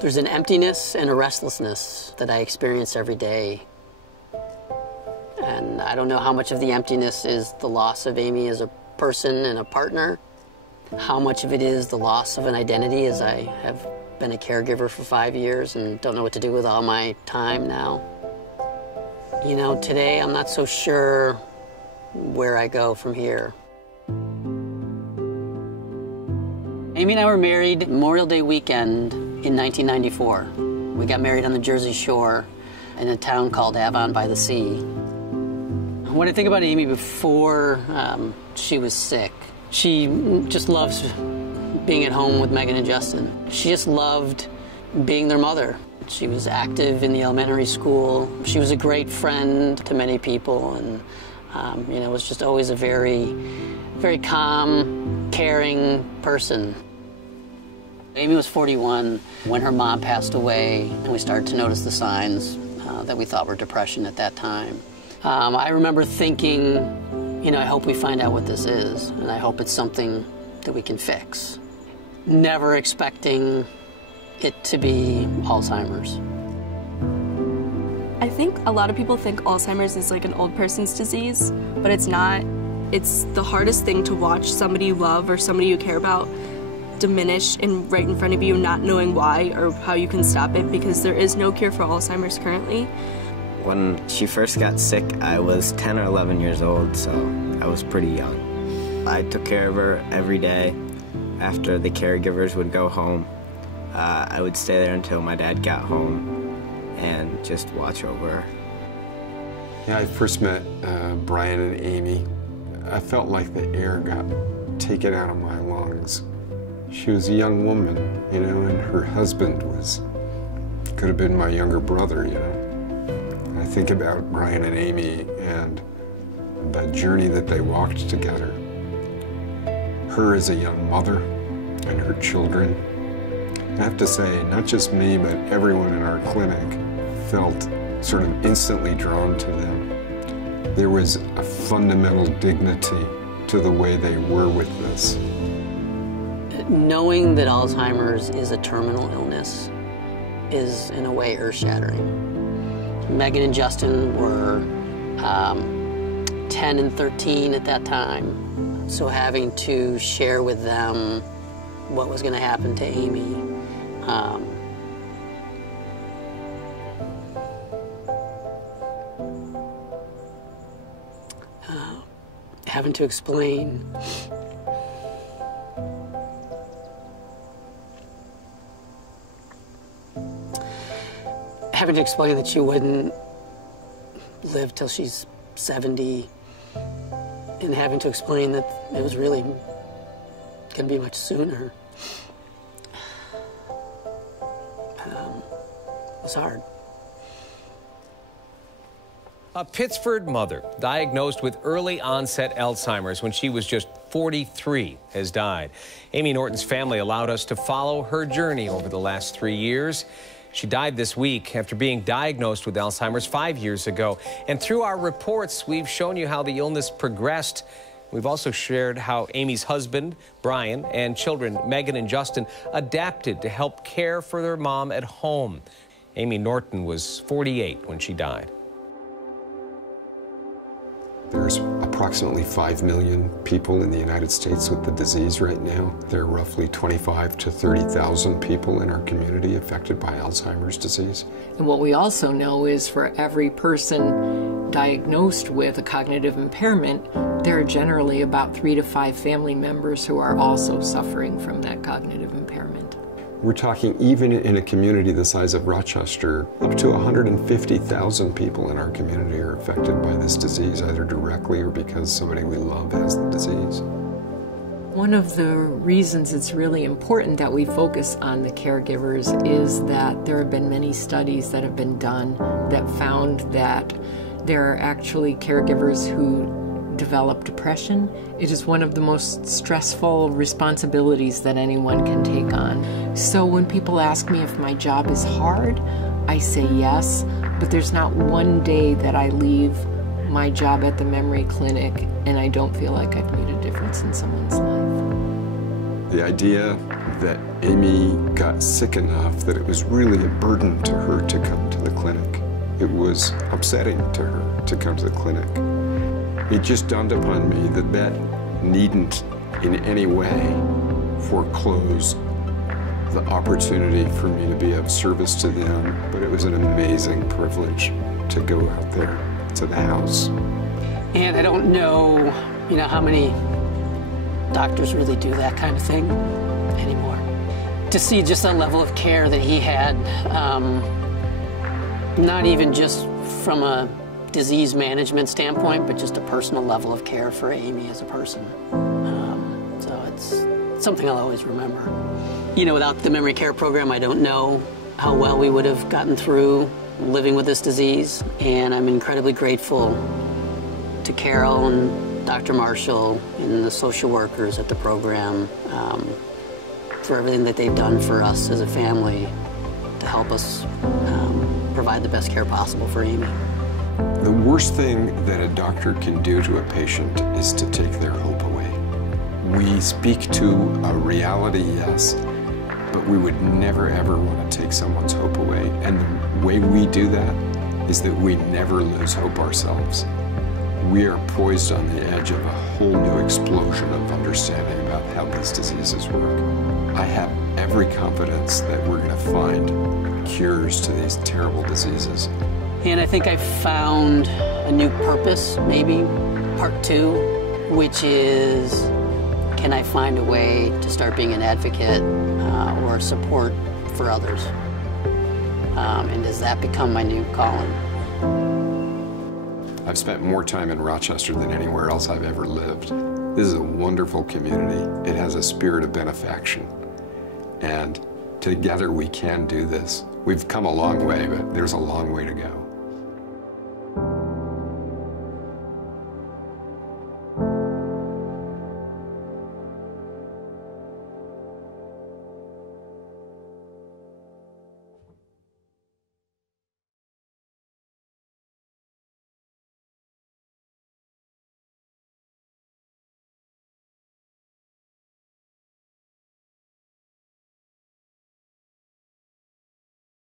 There's an emptiness and a restlessness that I experience every day. And I don't know how much of the emptiness is the loss of Amy as a person and a partner, how much of it is the loss of an identity, as I have been a caregiver for 5 years and don't know what to do with all my time now. You know, today I'm not so sure where I go from here. Amy and I were married Memorial Day weekend in 1994. We got married on the Jersey Shore in a town called Avon by the Sea. When I think about Amy before she was sick, she just loves being at home with Megan and Justin. She just loved being their mother. She was active in the elementary school. She was a great friend to many people, and you know, was just always a very, very calm, caring person. Amy was 41 when her mom passed away, and we started to notice the signs that we thought were depression at that time. I remember thinking, you know, I hope we find out what this is, and I hope it's something that we can fix. Never expecting it to be Alzheimer's. I think a lot of people think Alzheimer's is like an old person's disease, but it's not. It's the hardest thing to watch somebody you love or somebody you care about diminish right in front of you, not knowing why or how you can stop it, because there is no cure for Alzheimer's currently. When she first got sick, I was 10 or 11 years old, so I was pretty young. I took care of her every day. After the caregivers would go home, I would stay there until my dad got home and just watch over her. Yeah, I first met Brian and Amy. I felt like the air got taken out of my lungs. She was a young woman, you know, and her husband could have been my younger brother, you know. I think about Brian and Amy and the journey that they walked together. Her as a young mother and her children. I have to say, not just me, but everyone in our clinic felt sort of instantly drawn to them. There was a fundamental dignity to the way they were with this. Knowing that Alzheimer's is a terminal illness is, in a way, earth-shattering. Megan and Justin were 10 and 13 at that time, so having to share with them what was going to happen to Amy. Having to explain that she wouldn't live till she's 70, and having to explain that it was really going to be much sooner, was hard. A Pittsford mother diagnosed with early onset Alzheimer's when she was just 43 has died. Amy Norton's family allowed us to follow her journey over the last 3 years. She died this week after being diagnosed with Alzheimer's 5 years ago. And through our reports, we've shown you how the illness progressed. We've also shared how Amy's husband, Brian, and children, Megan and Justin, adapted to help care for their mom at home. Amy Norton was 48 when she died. There's approximately 5 million people in the United States with the disease right now. There are roughly 25,000 to 30,000 people in our community affected by Alzheimer's disease. And what we also know is for every person diagnosed with a cognitive impairment, there are generally about 3 to 5 family members who are also suffering from that cognitive impairment. We're talking, even in a community the size of Rochester, up to 150,000 people in our community are affected by this disease, either directly or because somebody we love has the disease. One of the reasons it's really important that we focus on the caregivers is that there have been many studies that have been done that found that there are actually caregivers who develop depression. It is one of the most stressful responsibilities that anyone can take on. So when people ask me if my job is hard, I say yes, but there's not one day that I leave my job at the memory clinic and I don't feel like I've made a difference in someone's life. The idea that Amy got sick enough that it was really a burden to her to come to the clinic. It was upsetting to her to come to the clinic. It just dawned upon me that that needn't in any way foreclose the opportunity for me to be of service to them, but it was an amazing privilege to go out there to the house. And I don't know, how many doctors really do that kind of thing anymore. To see just the level of care that he had, not even just from a disease management standpoint, but just a personal level of care for Amy as a person. So it's something I'll always remember. Without the memory care program, I don't know how well we would have gotten through living with this disease, and I'm incredibly grateful to Carol and Dr. Marshall and the social workers at the program for everything that they've done for us as a family to help us provide the best care possible for Amy. The worst thing that a doctor can do to a patient is to take their hope away. We speak to a reality, yes, but we would never ever want to take someone's hope away. And the way we do that is that we never lose hope ourselves. We are poised on the edge of a whole new explosion of understanding about how these diseases work. I have every confidence that we're going to find cures to these terrible diseases. And I think I found a new purpose, maybe part 2, which is, can I find a way to start being an advocate or a support for others? And does that become my new calling? I've spent more time in Rochester than anywhere else I've ever lived. This is a wonderful community. It has a spirit of benefaction. And together we can do this. We've come a long way, but there's a long way to go.